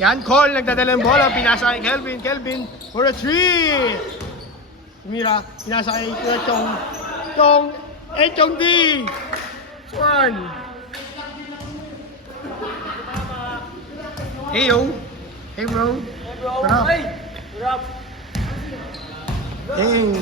Yan, Cole, nagdadala ng bola, pinasa kay Kelvin. Kelvin for a 3! Mira, pinasa kay Kuya Chong. Chong D! 1! Hey yo! Hey bro! What up? Hey! What up? Hey!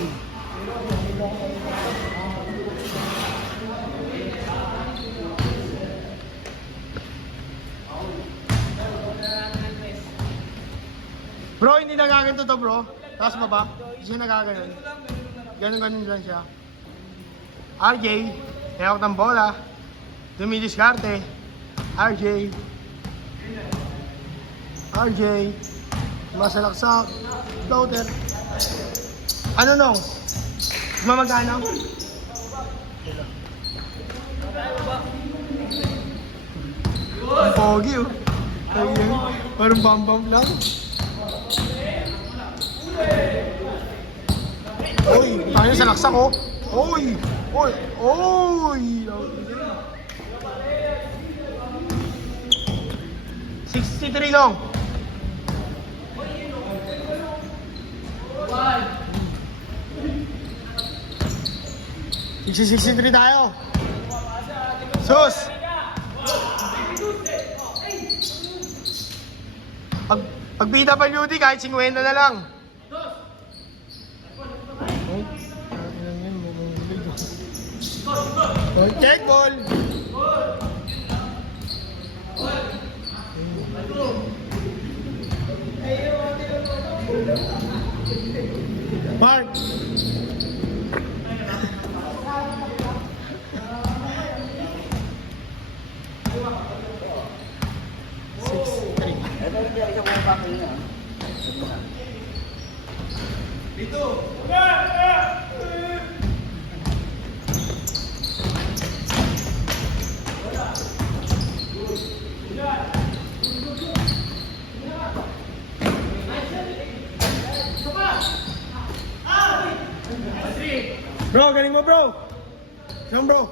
Bro, hindi nagaganto to bro. Taas baba. Hindi siya nagaganon. Ganun lang siya. RJ, hewak ng bola. Dumidiskarte. RJ. Masalaksak. Floater. Ano nung? Mamagana? Ang pogi oh. Parang bam-bam lang. Uy, tayo sa laksak oh. Uy! 63 long. 63 tayo. Sus! Pag PWD kahit 50 na lang. Check ball. Mark. Dito. Bro, galing mo bro. Saan bro?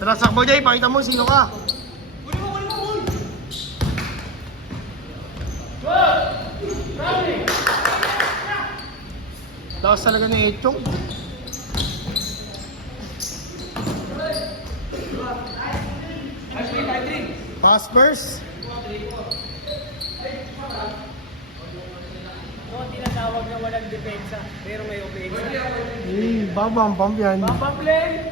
Tara, sakbo Jay, pakita mo sino ka. Lakas talaga ni Echong. Pass first. Tinatawag na walang depensa, pero may opensa. Babam-bam yan. Bamba play!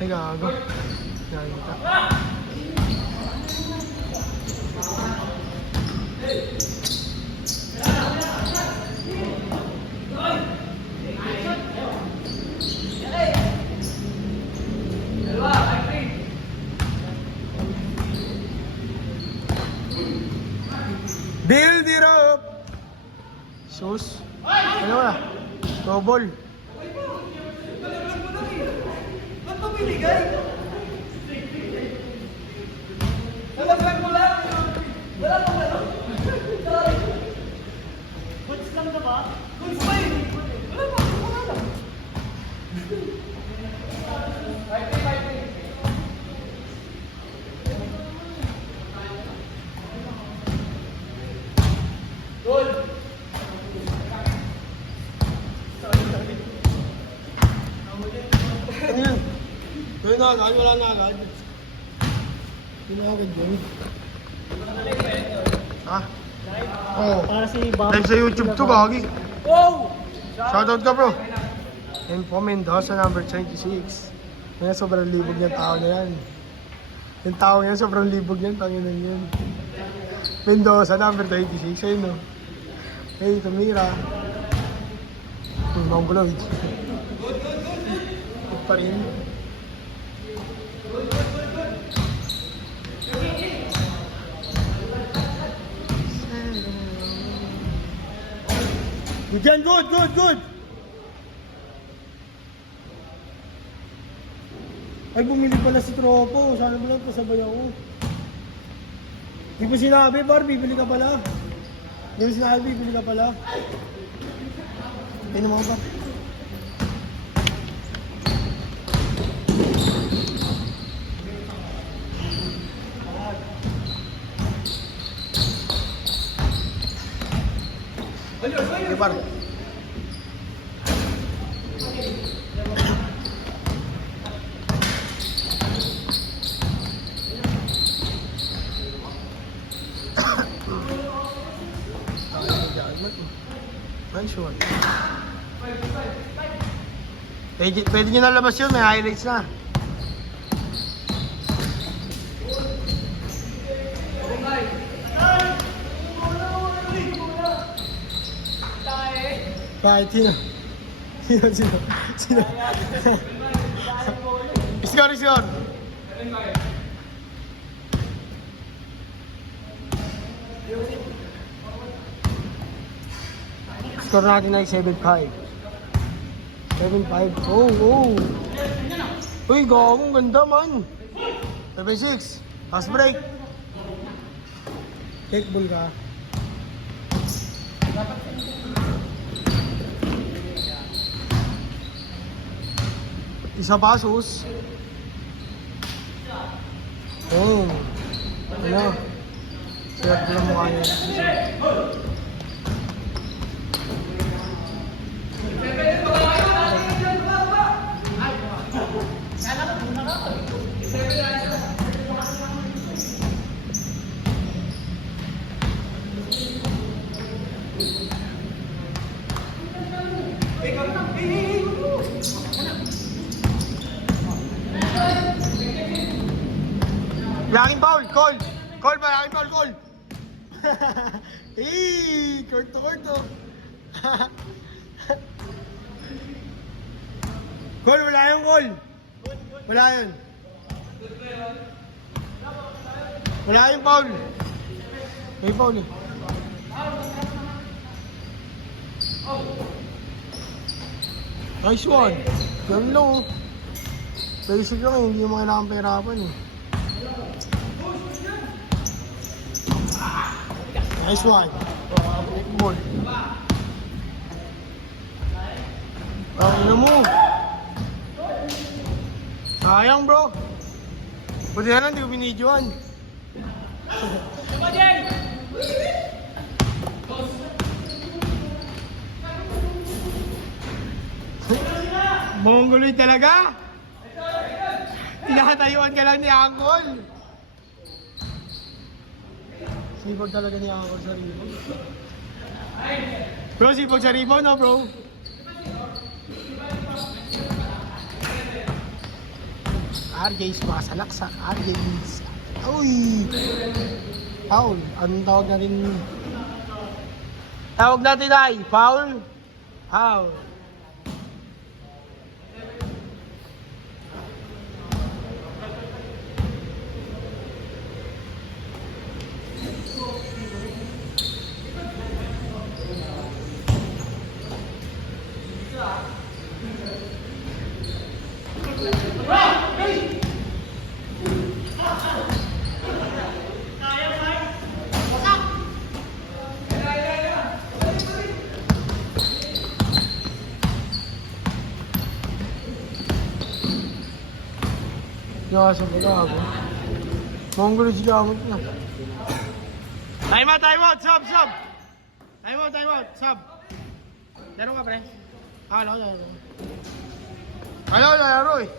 Ay, gago. Nakita. Build it up! Sus. Ano na? Double. Ba't mo binigay? Nalaglag mo lang! Wala pang ano? Goods lang na ba? Goods ba yun? Wala pa, wala lang. Good! Ano yan? Gawin na agad, wala na agad. Hindi na agad yun. Ha? Oo. Para si Bob. Live sa YouTube to, gagi. Wow! Shoutout ka bro. Info Mendoza number 26. Kaya sobrang libog yung tao na yan. Yung tao yan, sobrang libog yan. Tanginan yun. Mendoza number 26. Ayun no. Hey, tumira. Mongoloid. Pa rin. Good yan, good! Ay, bumili pala si Tropo. Sana mo lang pasabay ako. Di ba sinabi, Bar, bibili ka pala? Di ba sinabi, bibili ka pala? Ay naman ba? par. Mansion. Pwede nyo na labas yun, may highlights na. Kahit sino. Sino. Score. Score natin ay 7-5. 7-5. Oh. Uy, gawang ganda man. 7-6. Fast break. Take ball ka. Isa pasos. Oh. Ano? Sirat ko lang mukha niya. Laking foul, call ba? Laking foul, call. Court to court to. Call, wala yung call. Wala yun. Wala yung foul. May foul eh. Nice one. Ganun lang oh. Basic lang eh, hindi mo kailangan pahirapan eh. Nice one. Ball. Ano mo? Sayang bro. Buti na lang, hindi ko binidyoan. Mongoloy talaga? Tinatayuan ka lang ni Angkol. Sipag talaga ni Angkol sa rebound. Bro, sipag sa rebound no bro? RJ's masalaksak. RJ's. Uy! Foul. Anong tawag natin? Tawag natin ay foul? Foul. Nasa pala ako. Mongol si gamot na. Time out, sub. Time out, sub. Laro ka pre? Laro. Laro eh.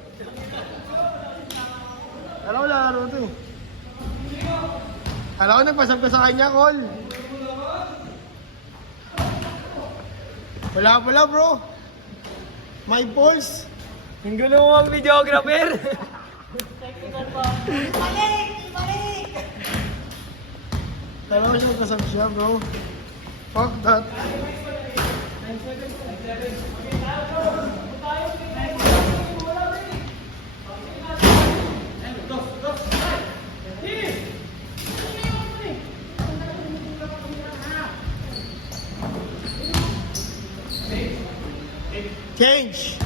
Laro to eh. Alam ko nagpasab ka sa kanya, Col. Wala pala bro. My balls. Yung gulo mo ang videographer. Balik! Alam ko siya nagpasab siya bro. Fuck that. Change.